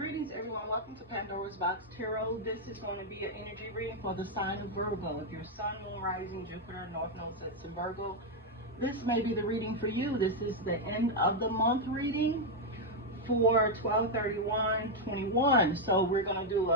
Greetings everyone, welcome to Pandora's Box Tarot. This is going to be an energy reading for the sign of Virgo. If your sun, moon, rising, Jupiter, North Node sets in Virgo, this may be the reading for you. This is the end of the month reading for 12/31/21. So we're going to do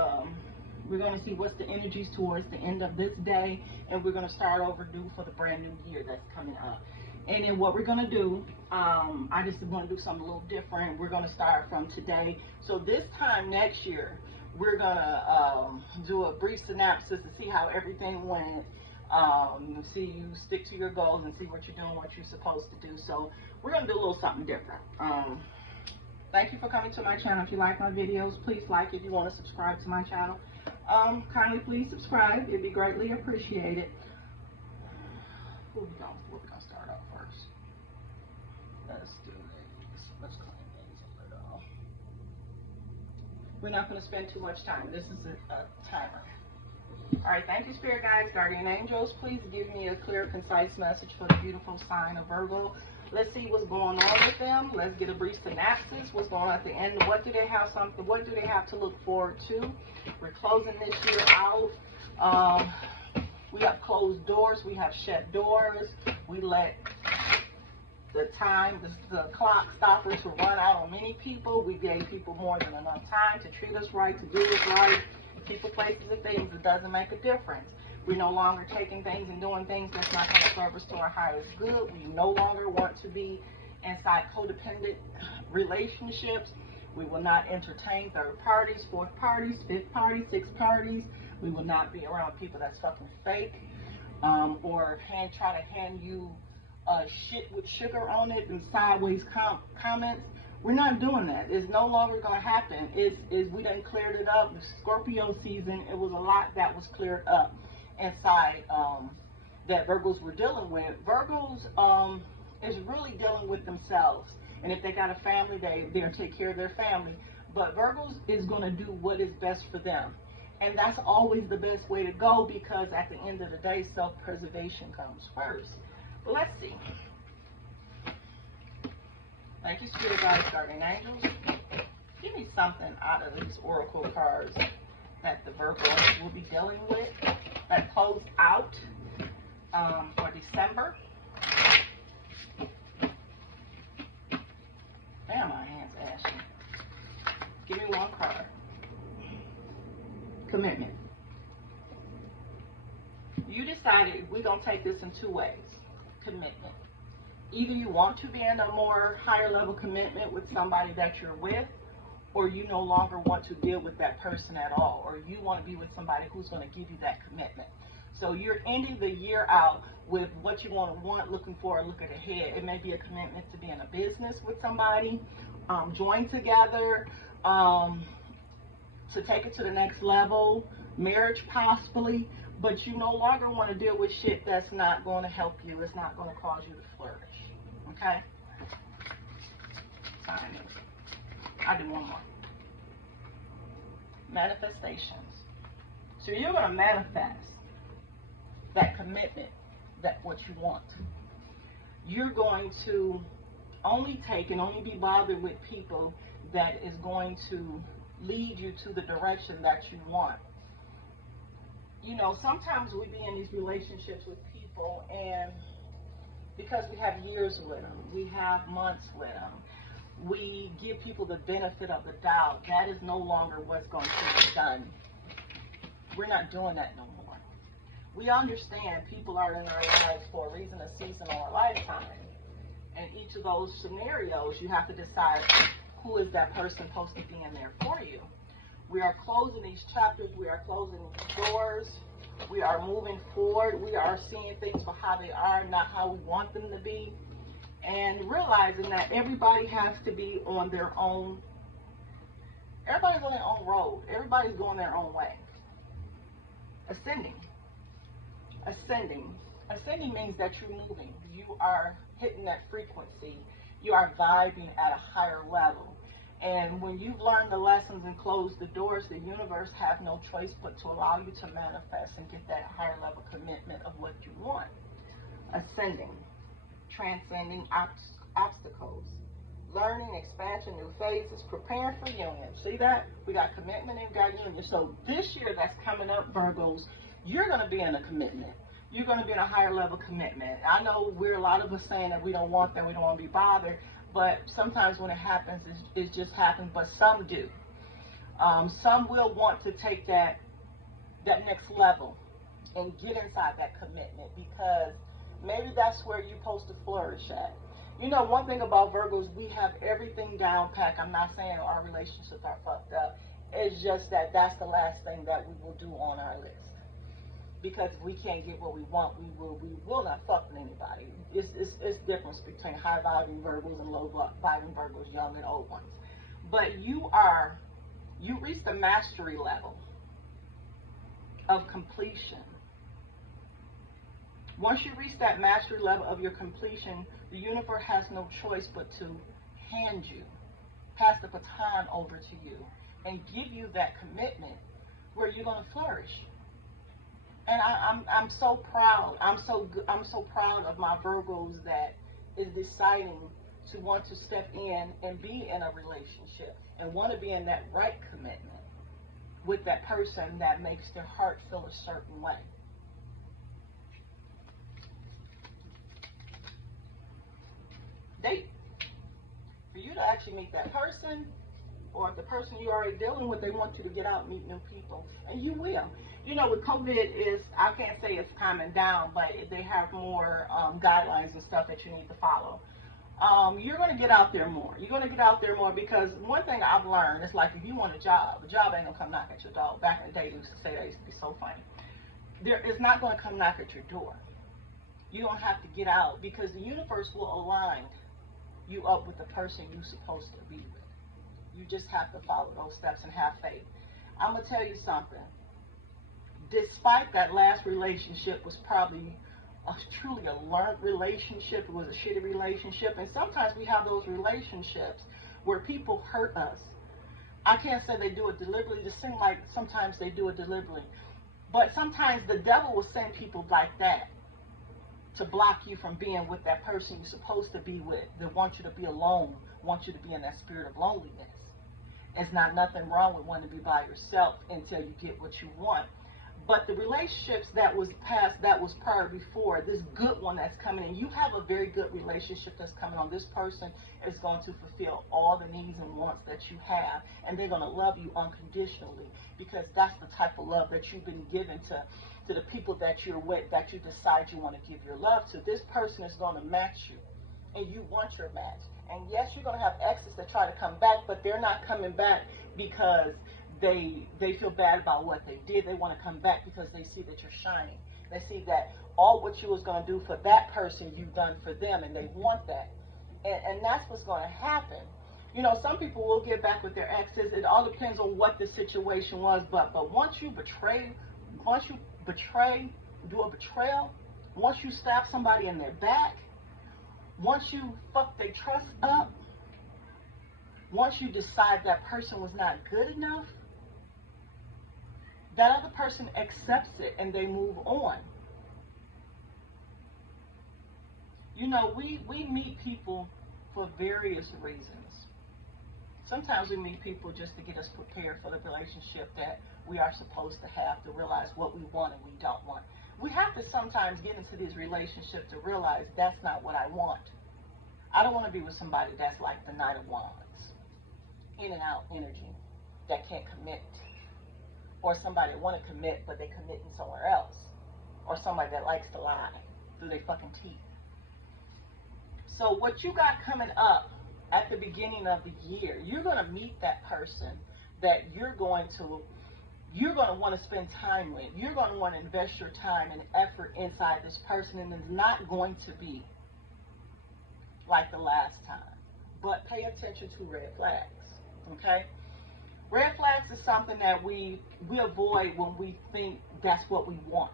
we're going to see what's the energies towards the end of this day, and we're going to start over new for the brand new year that's coming up. And then what we're going to do, I just want to do something a little different. We're going to start from today. So this time next year, we're going to do a brief synopsis to see how everything went. See you stick to your goals and see what you're doing, what you're supposed to do. So we're going to do a little something different. Thank you for coming to my channel. If you like my videos, please like. If you want to subscribe to my channel, kindly please subscribe. It'd be greatly appreciated. We're going to start out first. Let's do this. Let's clean things a little. We're not going to spend too much time. This is a timer. All right, thank you, Spirit Guides, Guardian Angels. Please give me a clear, concise message for the beautiful sign of Virgo. Let's see what's going on with them. Let's get a brief synopsis. What's going on at the end? What do they have What do they have to look forward to? We're closing this year out. We have closed doors. We have shut doors. We let the clock stopper to run out on many people. We gave people more than enough time to treat us right, to do us right. People, places, and things, it doesn't make a difference. We're no longer taking things and doing things that's not going to serve us to our highest good. We no longer want to be inside codependent relationships. We will not entertain third parties, fourth parties, fifth parties, sixth parties. We will not be around people that's fucking fake or try to hand you shit with sugar on it and sideways comments. We're not doing that. It's no longer going to happen. We done cleared it up. The Scorpio season, it was a lot that was cleared up inside that Virgos were dealing with. Virgos is really dealing with themselves. And if they got a family, they'll take care of their family. But Virgos is going to do what is best for them. And that's always the best way to go, because at the end of the day, self-preservation comes first. But let's see. Thank you, Spirit Guides, Guardian Angels. Give me something out of these Oracle cards that the Virgos will be dealing with that closed out for December. Damn, my hand's ashy. Give me one card. Commitment. You decided we're going to take this in two ways. Commitment. Either you want to be in a more higher level commitment with somebody that you're with, or you no longer want to deal with that person at all, or you want to be with somebody who's going to give you that commitment. So you're ending the year out with what you want, looking forward, looking ahead. It may be a commitment to be in a business with somebody, join together, to take it to the next level, marriage possibly, but you no longer want to deal with shit that's not going to help you. It's not going to cause you to flourish. Okay? I'll do one more. Manifestations. So you're going to manifest that commitment, that what you want. You're going to only take and only be bothered with people that is going to lead you to the direction that you want. You know, sometimes we be in these relationships with people, and because we have years with them, we have months with them, we give people the benefit of the doubt. That is no longer what's going to be done. We're not doing that no more. We understand people are in our lives for a reason, a season, or a lifetime. And each of those scenarios, you have to decide who is that person supposed to be in there for you. We are closing these chapters. We are closing these doors. We are moving forward. We are seeing things for how they are, not how we want them to be. And realizing that everybody has to be on their own. Everybody's on their own road. Everybody's going their own way. Ascending. Ascending. Ascending means that you're moving. You are hitting that frequency. You are vibing at a higher level. And when you've learned the lessons and closed the doors, the universe have no choice but to allow you to manifest and get that higher level commitment of what you want. Ascending. Transcending obstacles. learning, expansion, new phases, preparing for union. See that? We got commitment and we got union. So this year that's coming up, Virgos, you're going to be in a commitment. You're going to be in a higher level commitment. I know we're a lot of us saying that we don't want that, we don't want to be bothered, but sometimes when it happens, it just happens, but some do. Some will want to take that next level and get inside that commitment, because maybe that's where you're supposed to flourish at. You know, one thing about Virgos, we have everything down packed. I'm not saying our relationships are fucked up. It's just that that's the last thing that we will do on our list. Because if we can't get what we want, we will not fuck with anybody. It's difference between high vibing Virgos and low vibing Virgos, young and old ones. But you reach the mastery level of completion. Once you reach that mastery level of your completion, the universe has no choice but to pass the baton over to you, and give you that commitment where you're going to flourish. And I'm so proud. I'm so proud of my Virgos that is deciding to want to step in and be in a relationship and want to be in that right commitment with that person that makes their heart feel a certain way. Date. For you to actually meet that person, or if the person you're already dealing with, they want you to get out and meet new people. And you will. You know, with COVID I can't say it's calming down, but they have more guidelines and stuff that you need to follow. You're going to get out there more. You're going to get out there more, because one thing I've learned is, like, if you want a job ain't going to come knock at your door. Back in the day, they used to say that. Used to be so funny. It's not going to come knock at your door. You don't have to get out, because the universe will align you up with the person you're supposed to be with. You just have to follow those steps and have faith. I'm going to tell you something. Despite that last relationship was probably truly a learned relationship, it was a shitty relationship, and sometimes we have those relationships where people hurt us. I can't say they do it deliberately. It seems like sometimes they do it deliberately. But sometimes the devil will send people like that to block you from being with that person you're supposed to be with, that want you to be alone, want you to be in that spirit of loneliness. There's not nothing wrong with wanting to be by yourself until you get what you want. But the relationships that was past, that was prior before, this good one that's coming in, you have a very good relationship that's coming on. This person is going to fulfill all the needs and wants that you have, and they're going to love you unconditionally, because that's the type of love that you've been given to the people that you're with, that you decide you want to give your love to. This person is going to match you, and you want your match. And yes, you're going to have exes that try to come back, but they're not coming back because they feel bad about what they did. They want to come back because they see that you're shining. They see that all what you was going to do for that person, you've done for them, and they want that. And that's what's going to happen. You know, some people will get back with their exes. It all depends on what the situation was. But once you do a betrayal, once you stab somebody in their back, once you fuck their trust up, once you decide that person was not good enough, that other person accepts it and they move on. You know, we meet people for various reasons. Sometimes we meet people just to get us prepared for the relationship that we are supposed to have, to realize what we want and we don't want. We have to sometimes get into these relationships to realize that's not what I want. I don't want to be with somebody that's like the Knight of Wands, in and out energy, that can't commit. Or somebody that want to commit, but they're committing somewhere else. Or somebody that likes to lie through their fucking teeth. So what you got coming up at the beginning of the year, you're going to meet that person that you're going to want to spend time with. You're going to want to invest your time and effort inside this person, and it's not going to be like the last time. But pay attention to red flags, okay? Red flags is something that we avoid when we think that's what we want.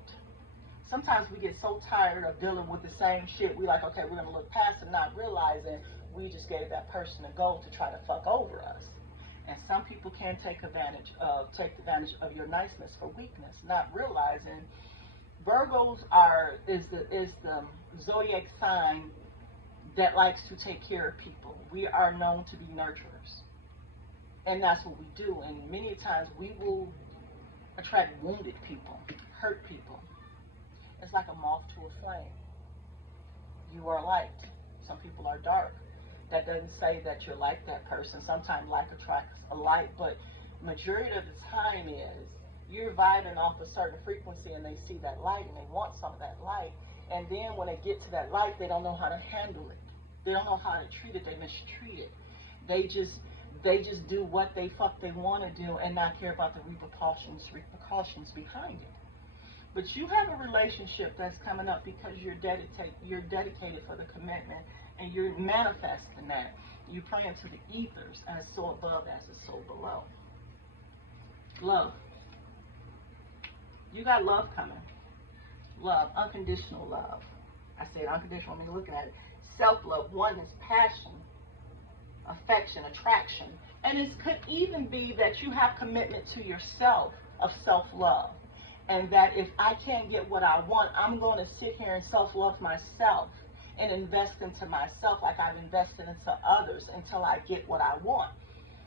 Sometimes we get so tired of dealing with the same shit, we like, okay, we're going to look past it, not realizing we just gave that person a go to try to fuck over us. And some people can take advantage of your niceness for weakness, not realizing Virgos is the zodiac sign that likes to take care of people. We are known to be nurturers. And that's what we do. And many times we will attract wounded people, hurt people. It's like a moth to a flame. You are light. Some people are dark. That doesn't say that you're like that person. Sometimes like attracts a light, but majority of the time is you're vibing off a certain frequency and they see that light and they want some of that light. And then when they get to that light, they don't know how to handle it. They don't know how to treat it. They mistreat it. They just do what they want to do and not care about the repercussions behind it. But you have a relationship that's coming up because you're dedicated for the commitment, and you're manifesting that. You're praying to the ethers, as so above as is so below. Love. You got love coming. Love, unconditional love. I said unconditional, I mean, look at it. Self-love, oneness, passion, affection, attraction. And it could even be that you have commitment to yourself of self-love. And that if I can't get what I want, I'm going to sit here and self-love myself and invest into myself like I've invested into others until I get what I want.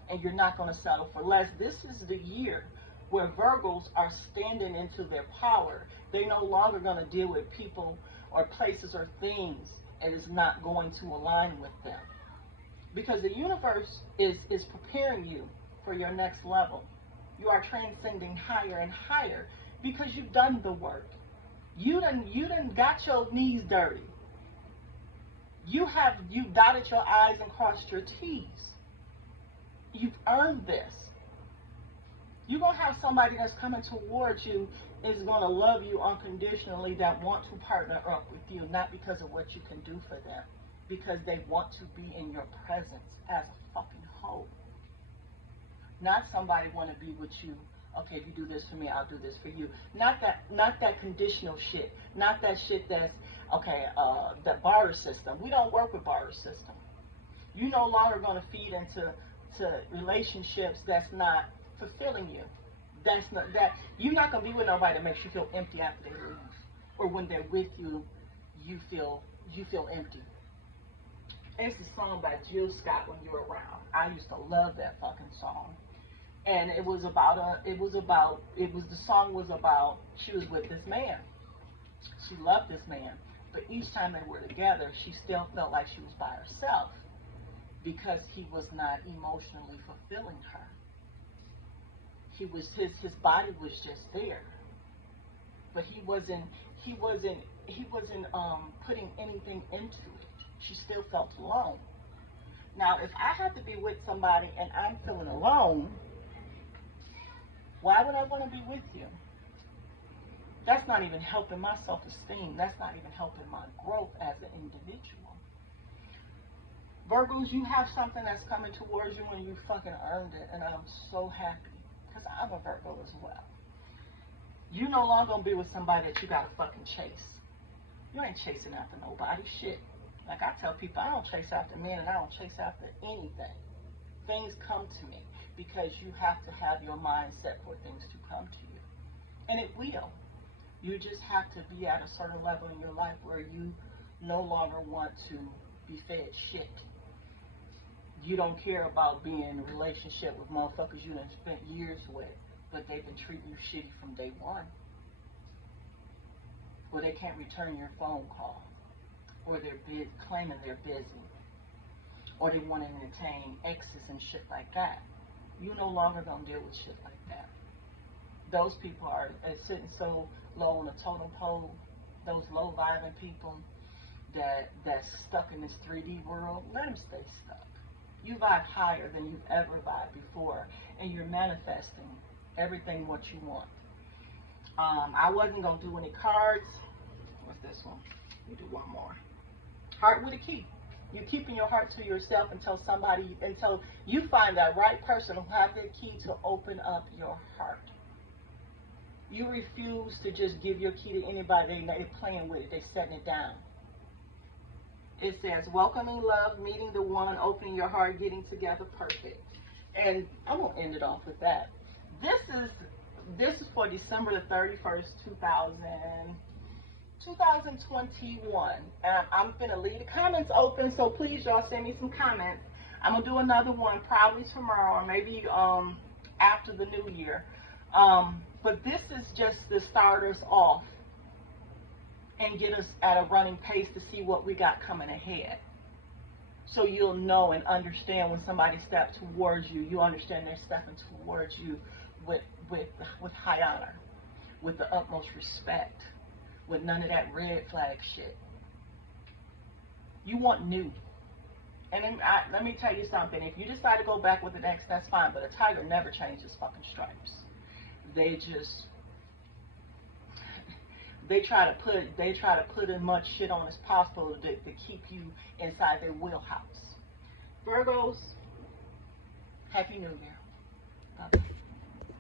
And you're not going to settle for less. This is the year where Virgos are standing into their power. They're no longer going to deal with people or places or things and is not going to align with them. Because the universe is preparing you for your next level. You are transcending higher and higher because you've done the work. You done got your knees dirty. You dotted your I's and crossed your T's. You've earned this. You're going to have somebody that's coming towards you is going to love you unconditionally, that want to partner up with you, not because of what you can do for them, because they want to be in your presence as a fucking whole. Not somebody want to be with you. Okay, if you do this for me, I'll do this for you. Not that conditional shit. Not that shit that's, okay, that barter system. We don't work with barter system. You're no longer going to feed into relationships that's not fulfilling you. You're not going to be with nobody that makes you feel empty after they leave. Or when they're with you, you feel empty. It's the song by Jill Scott, When You're Around. I used to love that fucking song. And the song was about, she was with this man. She loved this man. But each time they were together, she still felt like she was by herself because he was not emotionally fulfilling her. His body was just there. But he wasn't putting anything into it. She still felt alone. Now, if I have to be with somebody and I'm feeling alone, why would I want to be with you? That's not even helping my self-esteem. That's not even helping my growth as an individual. Virgos, you have something that's coming towards you and you fucking earned it, and I'm so happy because I'm a Virgo as well. You no longer gonna be with somebody that you gotta fucking chase. You ain't chasing after nobody. Shit. Like I tell people, I don't chase after men and I don't chase after anything. Things come to me because you have to have your mind set for things to come to you. And it will. You just have to be at a certain level in your life where you no longer want to be fed shit. You don't care about being in a relationship with motherfuckers you done spent years with, but they've been treating you shitty from day one. Or they can't return your phone call. Or they're claiming they're busy. Or they want to entertain exes and shit like that. You're no longer going to deal with shit like that. Those people are sitting so low on the totem pole, those low vibing people that's stuck in this 3D world, let them stay stuck. You vibe higher than you've ever vibed before, and you're manifesting everything what you want. I wasn't going to do any cards. What's this one? Let me do one more. Heart with a key. You're keeping your heart to yourself until you find that right person who has the key to open up your heart. You refuse to just give your key to anybody. They're playing with it. They're setting it down. It says, welcoming love, meeting the one, opening your heart, getting together, perfect. And I'm going to end it off with that. This is for December the 31st, 2021. And I'm finna leave the comments open, so please y'all send me some comments. I'm gonna do another one probably tomorrow or maybe after the new year. But this is just to start us off and get us at a running pace to see what we got coming ahead. So you'll know and understand when somebody steps towards you, you understand they're stepping towards you with high honor, with the utmost respect, with none of that red flag shit. You want new. And then, let me tell you something. If you decide to go back with an ex, that's fine. But a tiger never changes fucking stripes. They try to put as much shit on as possible to keep you inside their wheelhouse. Virgos, Happy New Year. Bye-bye.